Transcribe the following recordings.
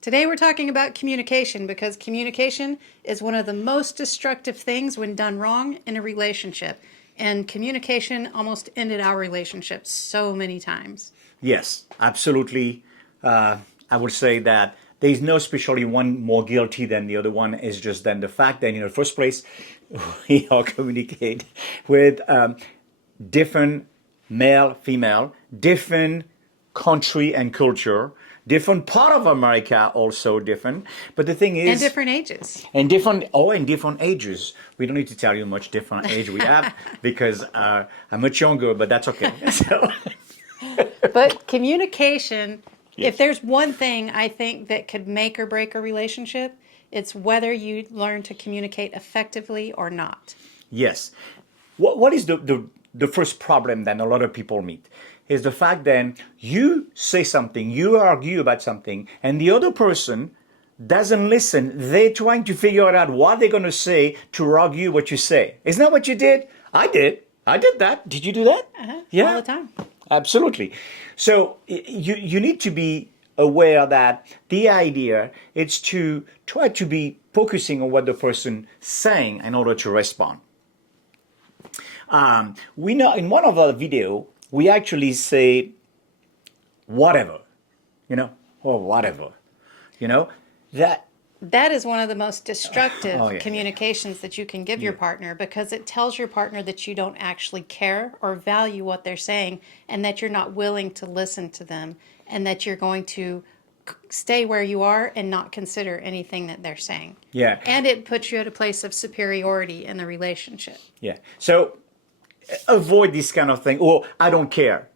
Today we're talking about communication because communication is one of the most destructive things when done wrong in a relationship. And communication almost ended our relationship so many times. Yes, absolutely. I would say that there is no especially one more guilty than the other one. It's just then the fact that in the first place, we all communicate with different male, female, different country and culture, different part of America also different. But the thing And is, different ages. in different ages. We don't need to tell you much different age we have because I'm much younger, but that's okay. So, But communication, yes. if there's one thing I think that could make or break a relationship, it's whether you learn to communicate effectively or not. Yes. What is the first problem that a lot of people meet? Is the fact that you say something, you argue about something, and the other person doesn't listen. They're trying to figure out what they're going to say to argue what you say. Isn't that what you did? I did. I did that. Did you do that? All the time. Absolutely. So you need to be aware that the idea is to try to be focusing on what the person saying in order to respond. We know in one of our video we actually say whatever, or whatever, that. That is one of the most destructive Oh yeah, communications that you can give your partner because it tells your partner that you don't actually care or value what they're saying and that you're not willing to listen to them and that you're going to stay where you are and not consider anything that they're saying. Yeah. And it puts you at a place of superiority in the relationship. Yeah. So avoid this kind of thing. Or I don't care.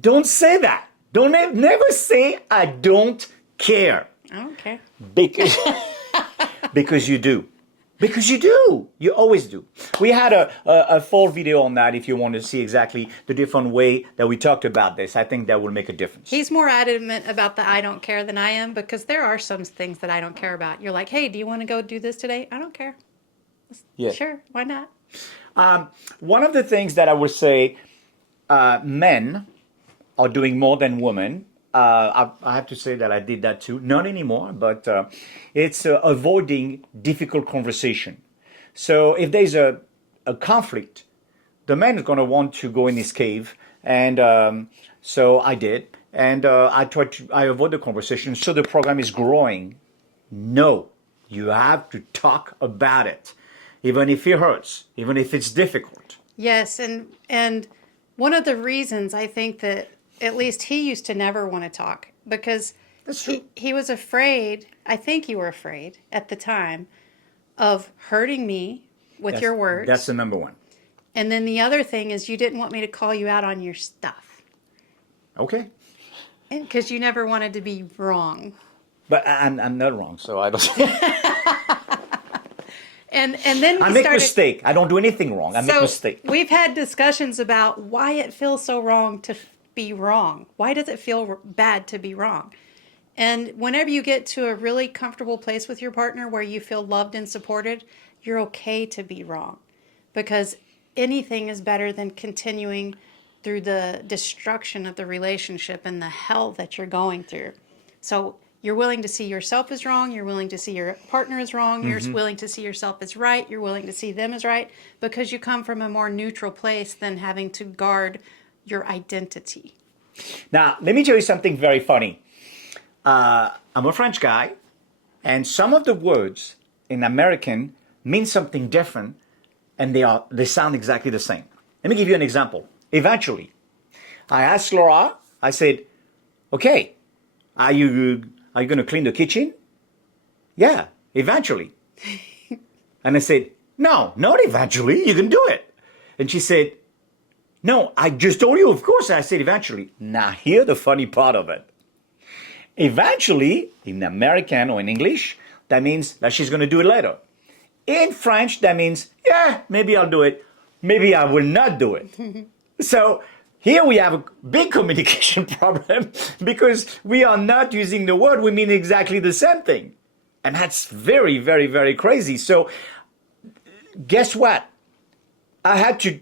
Don't say that. Don't never say I don't care. I don't care. Because, because you do. Because you do. You always do. We had a full video on that if you want to see exactly the different way that we talked about this. I think that will make a difference. He's more adamant about the I don't care than I am because there are some things that I don't care about. You're like, hey, do you want to go do this today? I don't care. Yeah. Sure, why not? One of the things that I would say men are doing more than women. I have to say that I did that too. Not anymore, but it's avoiding difficult conversation. So if there's a conflict, the man is going to want to go in his cave. And so I did. And I avoid the conversation. So the program is growing. No, you have to talk about it. Even if it hurts, even if it's difficult. Yes, and one of the reasons I think that at least he used to never want to talk because he was afraid, I think you were afraid at the time, of hurting me with your words. That's the number one. And then the other thing is you didn't want me to call you out on your stuff. Okay. Because you never wanted to be wrong. But I'm not wrong, so I don't. And then I make mistake. I don't do anything wrong. I make mistake. We've had discussions about why it feels so wrong to be wrong. Why does it feel bad to be wrong? And whenever you get to a really comfortable place with your partner where you feel loved and supported, you're okay to be wrong. Because anything is better than continuing through the destruction of the relationship and the hell that you're going through. So you're willing to see yourself as wrong. You're willing to see your partner as wrong. You're willing to see yourself as right. You're willing to see them as right because you come from a more neutral place than having to guard your identity. Now, let me tell you something very funny. I'm a French guy, and some of the words in American mean something different, and they sound exactly the same. Let me give you an example. Eventually, I asked Laura, I said, okay, are you going to clean the kitchen? Yeah, eventually. And I said, no, not eventually. You can do it. And she said, no, I just told you, of course. I said, eventually. Now, here's the funny part of it. Eventually, in American or in English, that means that she's going to do it later. In French, that means, yeah, maybe I'll do it. Maybe I will not do it. So here we have a big communication problem because we are not using the word. We mean exactly the same thing. And that's very, very, very crazy. So guess what? I had to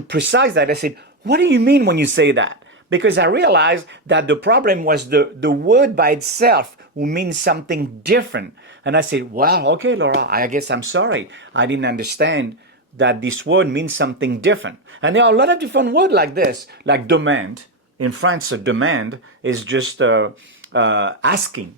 precise that. I said, what do you mean when you say that? because I realized that the problem was the word by itself who means something different. And I said, well, okay, Laura, I guess I'm sorry. I didn't understand that this word means something different. And there are a lot of different words like this, like demand. In France, a demand is just asking,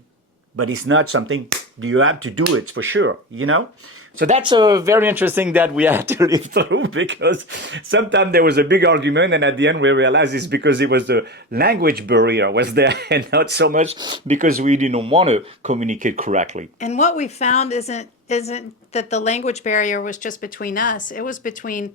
but it's not something you have to do it for sure, you know? So that's very interesting that we had to live through, because sometimes there was a big argument and at the end we realized it's because it was the language barrier was there and not so much because we didn't want to communicate correctly. And what we found isn't that the language barrier was just between us. It was between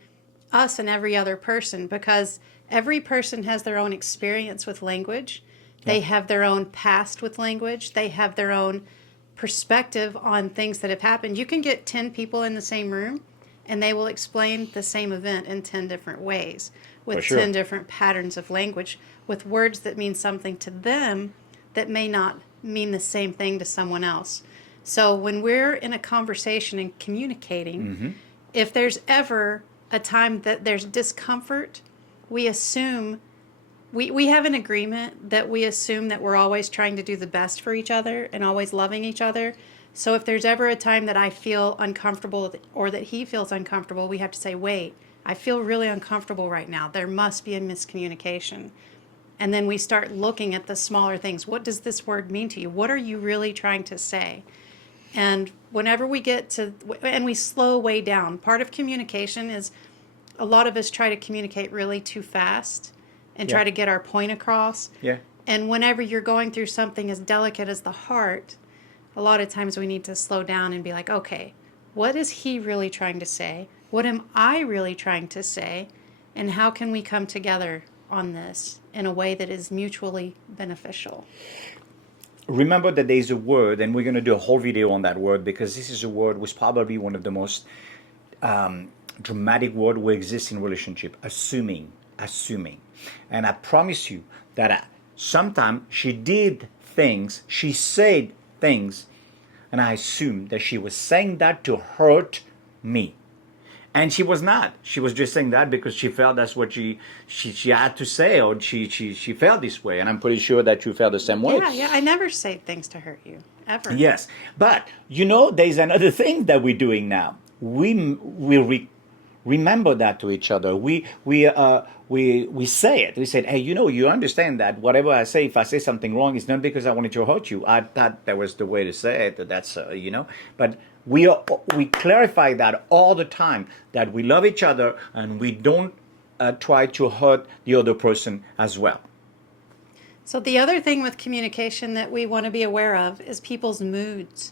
us and every other person, because every person has their own experience with language. They have their own past with language. They have their own perspective on things that have happened. You can get 10 people in the same room and they will explain the same event in 10 different ways with For sure. 10 different patterns of language with words that mean something to them that may not mean the same thing to someone else. So when we're in a conversation and communicating, if there's ever a time that there's discomfort, we assume we have an agreement that we assume that we're always trying to do the best for each other and always loving each other. So if there's ever a time that I feel uncomfortable or that he feels uncomfortable, we have to say, wait, I feel really uncomfortable right now. There must be a miscommunication. And then we start looking at the smaller things. What does this word mean to you? What are you really trying to say? And whenever we get to, and we slow way down, part of communication is a lot of us try to communicate really too fast and try to get our point across. Yeah. And whenever you're going through something as delicate as the heart, a lot of times we need to slow down and be like, okay, what is he really trying to say? What am I really trying to say? And how can we come together on this in a way that is mutually beneficial? Remember that there is a word, and we're going to do a whole video on that word, because this is a word was probably one of the most dramatic word who exists in relationship. Assuming. And I promise you that sometimes she did things, she said things, and I assumed that she was saying that to hurt me. And she was not. She was just saying that because she felt that's what she had to say, or she felt this way. And I'm pretty sure that you felt the same way. Yeah. I never say things to hurt you, ever. Yes. But, there's another thing that we're doing now. We remember that to each other. We say it. We said, hey, you understand that whatever I say, if I say something wrong, it's not because I wanted to hurt you. I thought that was the way to say it. That's But we clarify that all the time, that we love each other and we don't try to hurt the other person as well. So the other thing with communication that we want to be aware of is people's moods,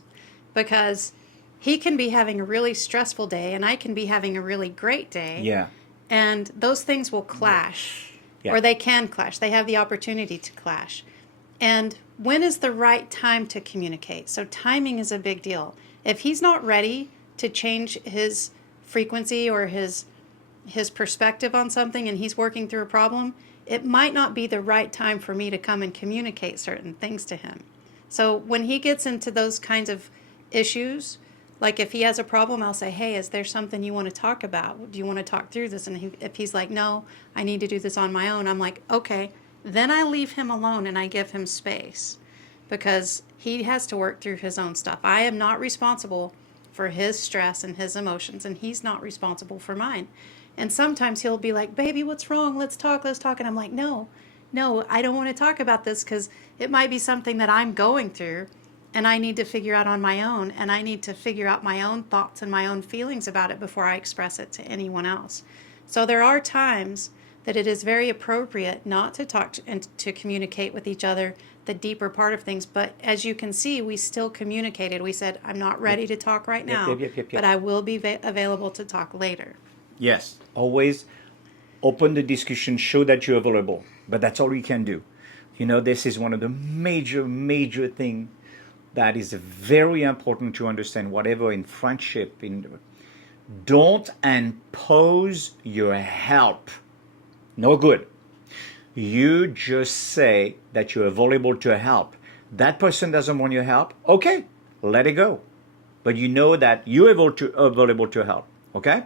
because he can be having a really stressful day and I can be having a really great day. Yeah. And those things will clash, Yeah. or they can clash. They have the opportunity to clash. And when is the right time to communicate? So timing is a big deal. If he's not ready to change his frequency or his perspective on something and he's working through a problem, it might not be the right time for me to come and communicate certain things to him. So when he gets into those kinds of issues, like if he has a problem, I'll say, hey, is there something you want to talk about? Do you want to talk through this? And if he's like, no, I need to do this on my own, I'm like, okay. Then I leave him alone and I give him space, because he has to work through his own stuff. I am not responsible for his stress and his emotions, and he's not responsible for mine. And sometimes he'll be like, baby, what's wrong? Let's talk. And I'm like, no, I don't want to talk about this, because it might be something that I'm going through and I need to figure out on my own, and I need to figure out my own thoughts and my own feelings about it before I express it to anyone else. So there are times that it is very appropriate not to talk and to communicate with each other the deeper part of things. But as you can see, we still communicated. We said, I'm not ready to talk right now, Yep. but I will be available to talk later. Yes. Always open the discussion, show that you're available. But that's all you can do. This is one of the major things that is very important to understand, whatever in friendship. Don't impose your help. No good. You just say that you're available to help. That person doesn't want your help. Okay, let it go. But you know that you're available to help. Okay?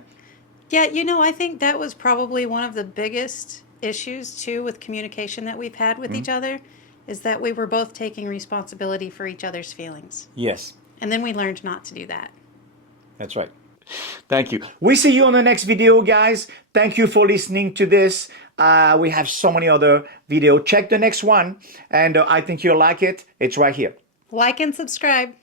Yeah, I think that was probably one of the biggest issues too with communication that we've had with each other is that we were both taking responsibility for each other's feelings. Yes, And then we learned not to do that. that's right. Thank you. We see you on the next video, guys. Thank you for listening to this. We have so many other videos. Check the next one, and I think you'll like it. It's right here. Like and subscribe.